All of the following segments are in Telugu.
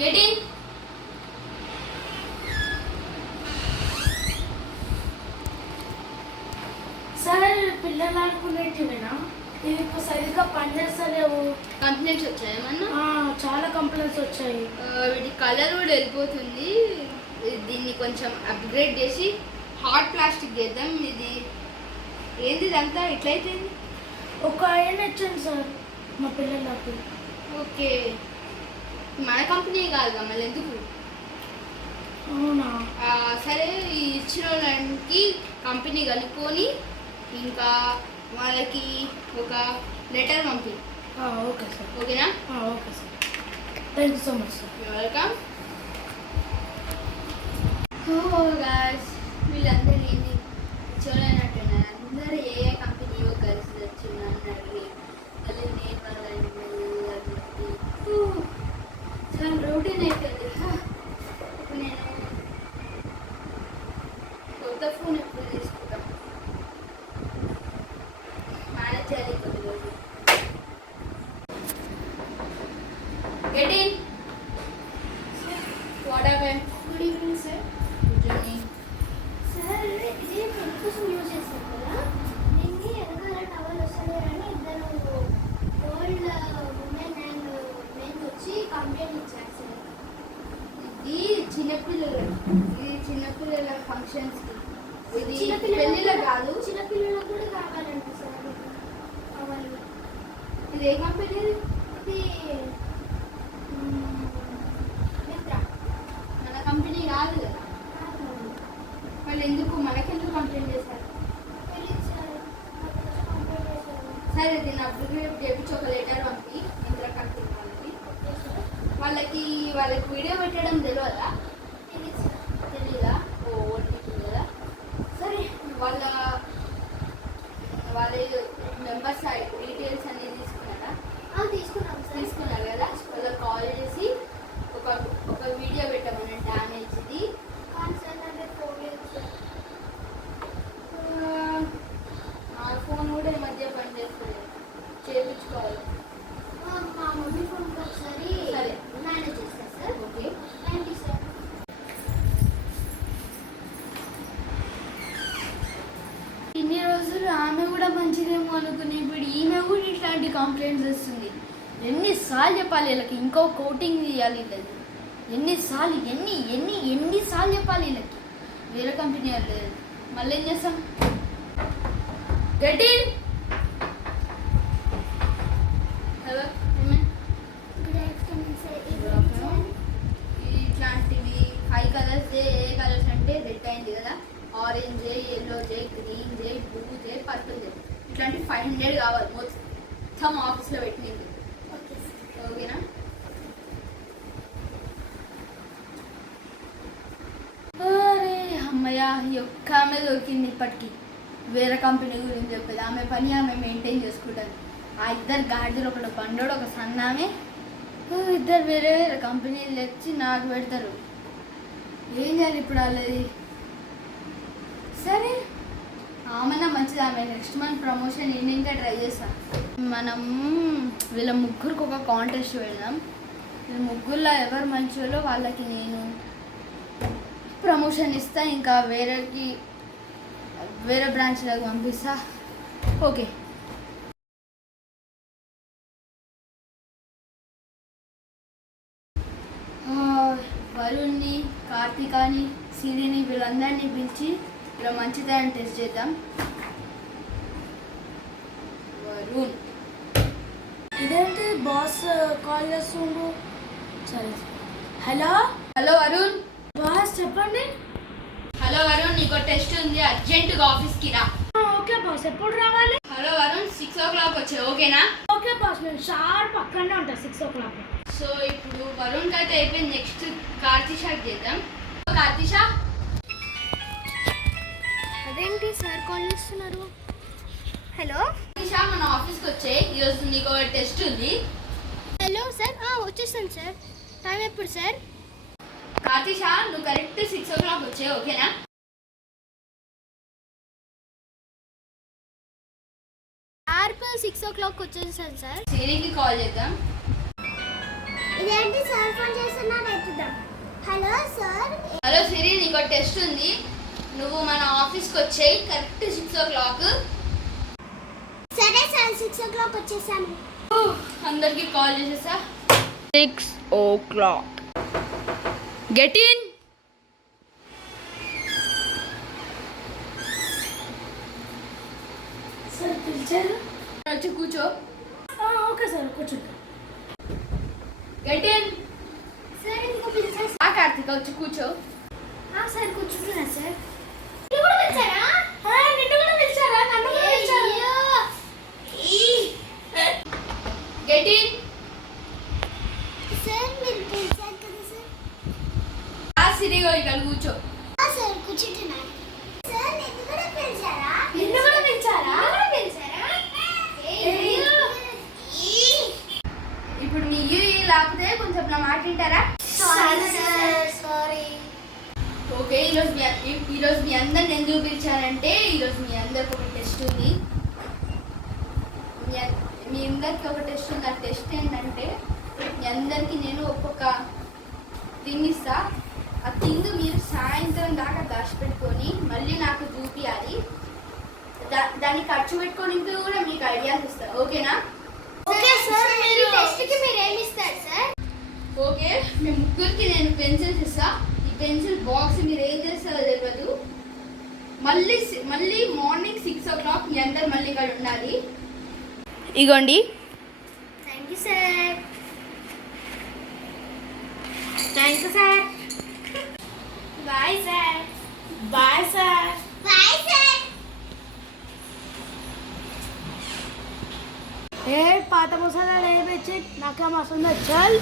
Get in. సార్ పిల్లలు ఆడుకునేటివేనా? ఇది ఇప్పుడు సరిగ్గా పనిచేస్తలేవు. కంప్లైంట్స్ వచ్చాయేమన్నా? చాలా కంప్లైంట్స్ వచ్చాయి. వీటి కలర్ కూడా వెళ్ళిపోతుంది. దీన్ని కొంచెం అప్గ్రేడ్ చేసి హాట్ ప్లాస్టిక్ చేద్దాం. ఇది ఏంది ఇదంతా ఇట్లయితే? ఒక ఆయన ఇచ్చాను సార్ మా పిల్లలకు. ఓకే, మన కంపెనీ కాదుగా మళ్ళీ ఎందుకు? అవునా? సరే, ఈ ఇచ్చిన వాళ్ళకి కంపెనీ కనుక్కొని ఇంకా వాళ్ళకి ఒక లెటర్ పంపి. Okay sir. ఓకేనా? Okay sir. Thank you so much sir. You welcome. Guys, వీళ్ళందరూ ఏంటి చూడనట్టున్నారు. అందరూ ఏ కంపెనీయో కలిసి వచ్చిందన్నది మళ్ళీ నేను చాలా రొటీన్ అయిపోయింది. ఇప్పుడు నేను కొత్త ఫోన్ ఎప్పుడు తీసుకుంటాను, మేనేజ్ చేయాలి కొద్ది రోజు. Get in. What happened? Good evening sir. Journey. Sir ఇది పెళ్లి కోసం యూజ్ చేస్తారు కదా, దీన్ని వెనకాల టవల్ వస్తుంది అని ఇద్దరు ఓల్డ్ ఉమెన్ అండ్ మెన్ వచ్చి కంప్లైంట్ ఇచ్చారు సార్. ఇది చిన్నపిల్లల ఫంక్షన్స్కి, ఇది పెళ్ళిలో కాదు. చిన్నపిల్లలకు కూడా కావాలంట సార్. కావాలి. ఇది ఏ కంపెనీ? ఇది మిత్ర. మన కంపెనీ కాదు కదా. వాళ్ళు ఎందుకు మనకెందుకు కంప్లైంట్ చేశారు? తెలియదు సార్, కంప్లైంట్ చేశారు. సరే, దీన్ని అప్గ్రేడ్ చేయించి ఒక లెటర్ పంపి ఇంద్ర కంపెనీ వాళ్ళకి వాళ్ళకి వీడియో పెట్టడం తెలియదా? తెలియదు సార్. తెలీదా? ఓటీపీ కదా. సరే, వాళ్ళ మెంబర్స్ డీటెయిల్స్ అన్నీ తీసుకున్నారా? తీసుకున్నాం సార్. తీసుకున్నారు కదా. వాళ్ళకి కాల్ చేసి ఒక వీడియో పెట్టమని డ్యామేజ్ది. కానీ సార్ నా దగ్గర ఫోన్ లేదు సార్. ఆ ఫోన్ కూడా ఈ మధ్య పనిచేస్తుంది, చేయించుకోవాలి. మా మమ్మీ ఫోన్కి ఒకసారి సరే, మేనేజ్ చేస్తారు sir. Okay. Thank you sir. ఇన్ని రోజులు ఆమె కూడా మంచిదేమో అనుకుని ఇప్పుడు ఈమె కూడా ఇట్లాంటి కంప్లైంట్స్ వస్తుంది. ఎన్నిసార్లు చెప్పాలి వీళ్ళకి? ఇంకో కోటింగ్ చేయాలి వీళ్ళది. ఎన్నిసార్లు చెప్పాలి వీళ్ళకి? వేరే కంపెనీ వాళ్ళు లేదు. మళ్ళీ ఏం చేస్తాం? Get in. Hello, good afternoon sir. ఇట్లాంటివి 5 కలర్స్ ఏ కలర్స్ అంటే రెడ్ అయింది కదా, orange, yellow, green, blue, purple. ఇట్లాంటి 500 కావాలి మొత్తం ఆఫీస్లో పెట్టింది. Okay sir. ఓకేనా? అరే అమ్మయ్య, ఈ ఒక్క ఆమె దొరికింది ఇప్పటికీ. వేరే కంపెనీ గురించి చెప్పేది. ఆమె పని ఆమె మెయింటైన్ చేసుకుంటుంది. ఆ ఇద్దరు గాడిదలు, ఒకటి పండోడు, ఒక సన్నామే, ఇద్దరు వేరే వేరే కంపెనీలు తెచ్చి నాకు పెడతారు. ఏం చేయాలి ఇప్పుడు వాళ్ళది? సరే, ఆమెనా మంచిది. ఆమె నెక్స్ట్ మంత్ ప్రమోషన్ ఇంకా ట్రై చేస్తాను. మనం వీళ్ళ ముగ్గురికి ఒక కాంటెస్ట్ పెడదాం. వీళ్ళ ముగ్గురులో ఎవరు మంచోళ్ళో వాళ్ళకి నేను ప్రమోషన్ ఇస్తా. ఇంకా వేరే బ్రాంచ్లకు పంపిస్తా. ఓకే. వరుణ్ని, కార్తికాని, సిరిని వీళ్ళందరినీ పిలిచి ఇలా మంచిదని టెస్ట్ చేద్దాం. వరుణ్, ఇదేంటి బాస్ కాల్ చేస్తుండు? సరే. హలో వరుణ్. బాస్ చెప్పండి. హలో వరుణ్, నీకు టెస్ట్ ఉంది, అర్జెంటుగా ఆఫీస్కి రా. ఓకే బాస్, ఎప్పుడు రావాలి? హలో వరుణ్, 6 o'clock వచ్చావు, ఓకేనా? ఓకే బాస్, నేను షార్ప్ పక్కనే ఉంటా 6 o'clock. సో ఇప్పుడు వరుణ్కి అయితే అయిపోయింది. నెక్స్ట్ కార్తిషాకి చేద్దాం. కార్తిషా. అదేంటి సార్ కాల్ చేస్తున్నారు? హలో కార్తిషా, మన ఆఫీస్కి వచ్చే ఈరోజు నీకు టెస్ట్ ఉంది. Hello sir. వచ్చేస్తాను సార్. టైం ఎప్పుడు సార్? కార్తిషా, నువ్వు కరెక్ట్ 6 o'clock వచ్చే, ఓకేనా? షార్ప్ 6 o'clock వచ్చేసాను సార్. సిరికి కాల్ చేద్దాం. ఇదేంటి సార్ ఫోన్ చేస్తున్నారు? చూపిద్దాం. Hello sir. హలో సిరి, నీకు టెస్ట్ ఉంది. నువ్వు మన ఆఫీస్కి వచ్చేయి కరెక్ట్ 6 o'clock. సరే సార్, 6 o'clock వచ్చేసాను. అందరికి కాల్ చేసేసా. 6 o'clock. Get in. సార్ పిలిచారు. వచ్చి కూర్చో. ఓకే సార్, కూర్చుంటా. Get in. సార్ ఇంకో పిలిచారు. కార్తిక వచ్చి కూర్చో. సార్ కూర్చుంటున్నా సార్. నిన్ను కూడా పిలిచారా? నిన్ను కూడా పిలిచారా? నన్ను కూడా పిలిచారు. Get in. సార్ మీరు పిలిచారు కదా సార్. సిరిగా ఇక్కడ కూర్చో. సార్ కూర్చుంటున్నాను. సార్ నిన్ను కూడా పిలిచారా? నిన్ను కూడా పిలిచారా? ఇప్పుడు మీ లేకపోతే కొంచెం నా మాట వింటారా? Sorry sir, sorry. ఓకే, ఈరోజు మీ అందరిని ఎందుకు పిలిచారంటే ఈరోజు మీ అందరికి ఒక టెస్ట్ ఉంది. మీ అందరికి ఒక టెస్ట్ ఉంది. ఆ టెస్ట్ ఏంటంటే మీ అందరికి నేను ఒక్కొక్క థింగ్ ఇస్తా. ఆ థింగ్ మీరు సాయంత్రం దాకా దాచిపెట్టుకొని మళ్ళీ నాకు చూపించాలి. దాన్ని ఖర్చు పెట్టుకోవడానికి కూడా మీకు ఐడియాస్ ఇస్తా. ఓకేనా? Okay sir. మీరు టెస్ట్కి మీరు ఏమి ఇస్తారు సార్? ఓకే, మీ ముగ్గురికి నేను పెన్సిల్స్ ఇస్తా. ఈ పెన్సిల్ బాక్స్ మీరు ఏం చేస్తారో తెలియదు. మళ్ళీ మార్నింగ్ 6 o'clock మీ అందరు మళ్ళీ ఇక్కడ ఉండాలి. ఇగోండి. Thank you sir. Thank you sir. Bye sir. Bye sir. Bye sir. ఏ పాత మసాలాలు ఏమి వచ్చి నాకేం వస్తుందో చల్.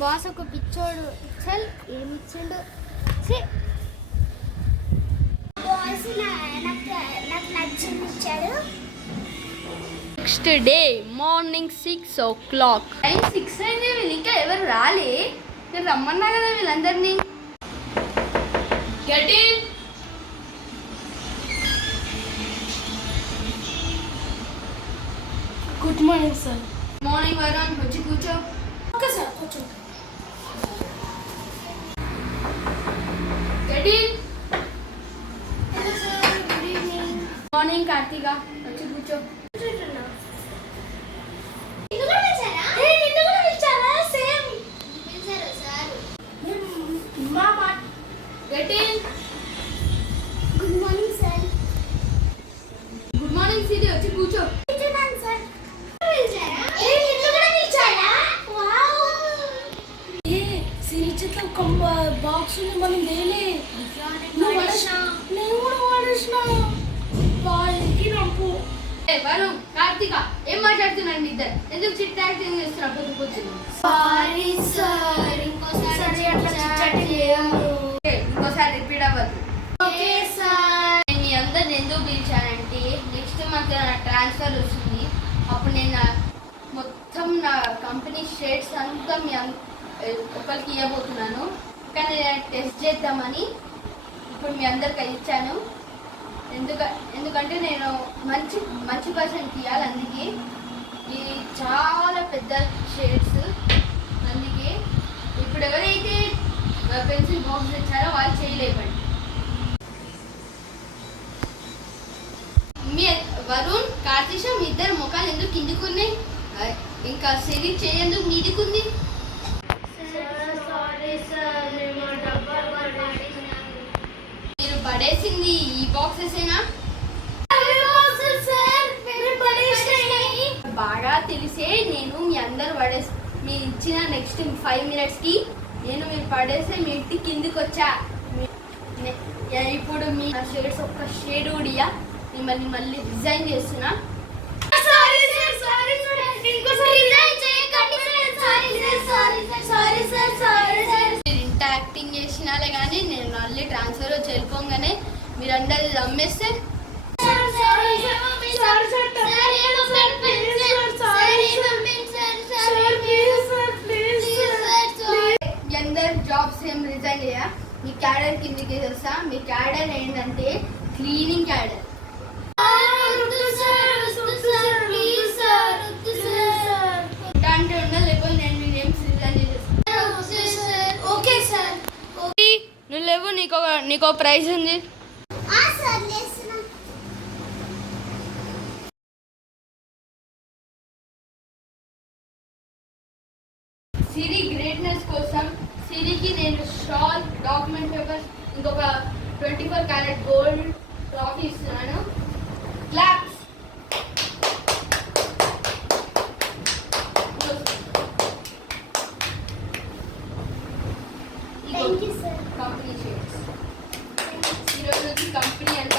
బాస్ ఒక పిచ్చోడు. చల్ ఏమి ఇచ్చిండు. బాస్ నాకు నచ్చింది ఇచ్చాడు. Next day morning 6 o'clock. Time 6 అయింది. వీళ్ళు ఇంకా ఎవరు రాలే. నేను రమ్మన్నా కదా వీళ్ళందరినీ. Get in. Good morning sir. Morning Varun వచ్చి కూర్చో. ఓకే సార్, కూర్చుంటా. Get in. Hello sir, good evening. Morning Karthika వచ్చి కూర్చో. నిన్ను కూడా పిలిచారా? నిన్ను కూడా పిలిచారా? సేమ్. పిలిచారు సార్. మా మాట. Get in. Good morning sir. Good morning Siri వచ్చి కూర్చో. పిలిచాను సార్. పిలిచారా? నిన్ను కూడా పిలిచారా? వావ్. ఏ సిరిచితో ఒక బాక్స్ ఉంది, మనం దేలే. నువ్వు వాడేసినా, నేను కూడా వాడేసిన. బాయ్కి రంపు. వరుణ్ కార్తీక ఏం మాట్లాడుతున్నారు మీ ఇద్దరు? ఎందుకు చిట్ యాక్టింగ్ చేస్తున్నారు పొద్దు పొద్దున్న? Sorry sir. ఇంకోసారి అట్లా చిట్చాటింగ్ చేయము. ఇంకోసారి రిపీట్ అవ్వద్దు. Okay sir. నేను మీ అందరిని ఎందుకు పిలిచానంటే నెక్స్ట్ మంత్ నా ట్రాన్స్ఫర్ వస్తుంది. అప్పుడు నేను మొత్తం నా కంపెనీ షేర్స్ అంతా ఒకరికి ఇవ్వబోతున్నాను. కానీ నేను టెస్ట్ చేద్దామని ఇప్పుడు మీ అందరికి ఇచ్చాను. ఎందుకంటే నేను మంచి పర్సన్కి ఇవ్వాలి. అందుకే ఇది చాలా పెద్ద షేడ్స్. అందుకే ఇప్పుడు ఎవరైతే పెన్సిల్ బాక్స్ తెచ్చారో వాళ్ళు చేయలేవండి. మీ వరుణ్ కార్తీష మీ ఇద్దరు ముఖాలు ఎందుకు కిందికున్నాయి? ఇంకా సిరి చేయందుకు మీదికుంది. మీరు పడేసింది ఈ బాక్సెసేనా? బాగా తెలిసే నేను మీ అందరు మీరు ఇచ్చిన నెక్స్ట్ 5 minutesకి నేను మీరు పడేసే మీ ఇంటి కిందికి వచ్చా. ఇప్పుడు మీ షేడ్స్ ఒక్క షేడ్ కూడా మిమ్మల్ని మళ్ళీ రిజైన్ చేస్తున్నా. మీరు ఇంత యాక్టింగ్ చేసినాలే కానీ నేను మళ్ళీ ట్రాన్స్ఫర్ వచ్చి వెళ్ళిపోగానే మీరందరూ అమ్మేస్తే అందరు జాబ్స్ ఏం రిజైన్ చేయా. మీ క్యాడర్ కిందకి తెలుసా? మీ క్యాడర్ ఏంటంటే క్లీనింగ్ క్యాడర్. అంటే ఉండాలి, లేకపోతే నేను నీకో ప్రైజ్ ఉంది. సార్ చేస్తున్నా. సిరి గ్రేట్నెస్ కోసం సిరికి నేను షాల్, డాక్యుమెంట్ పేపర్, ఇంకొక 24 క్యారెట్ గోల్డ్ ట్రాఫీ ఇస్తున్నాను. Claps. Thank you sir. Company shares ఈరోజు నుంచి కంపెనీ అంటే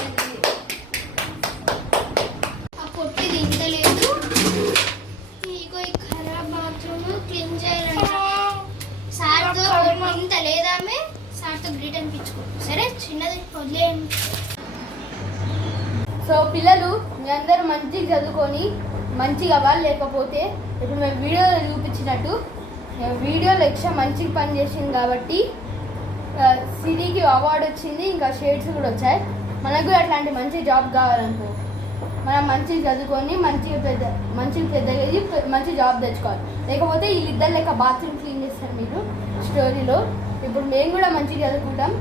ఆ పొట్టి తింటలేదు. ఇగో ఈ ఖరాబ్ బాత్రూమ్ క్లీన్ చేయాలంట. సార్తో ఇంత లేదామే, సార్తో గ్రీట్ అనిపించుకో. సరే చిన్నది వదిలేయండి. సో పిల్లలు మీ అందరూ మంచిగా చదువుకొని మంచిగా అవ్వాలి. లేకపోతే ఇప్పుడు మేము వీడియోలో చూపించినట్టు వీడియోలో ఎక్స్ట్రా మంచిగా పని చేసింది కాబట్టి సిరికి అవార్డు వచ్చింది, ఇంకా షేడ్స్ కూడా వచ్చాయి. మనకు కూడా అట్లాంటి మంచి జాబ్ కావాలనుకో మనం మంచిగా చదువుకొని మంచిగా పెద్దగా అయ్యి మంచి జాబ్ తెచ్చుకోవాలి. లేకపోతే వీళ్ళిద్దరు లెక్క బాత్రూమ్ క్లీన్ చేస్తారు మీరు స్టోరీలో. ఇప్పుడు మేము కూడా మంచిగా చదువుకుంటాం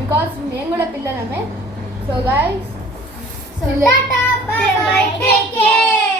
బికాస్ మేము కూడా పిల్లలమే. So guys, So, tata, bye bye, take care.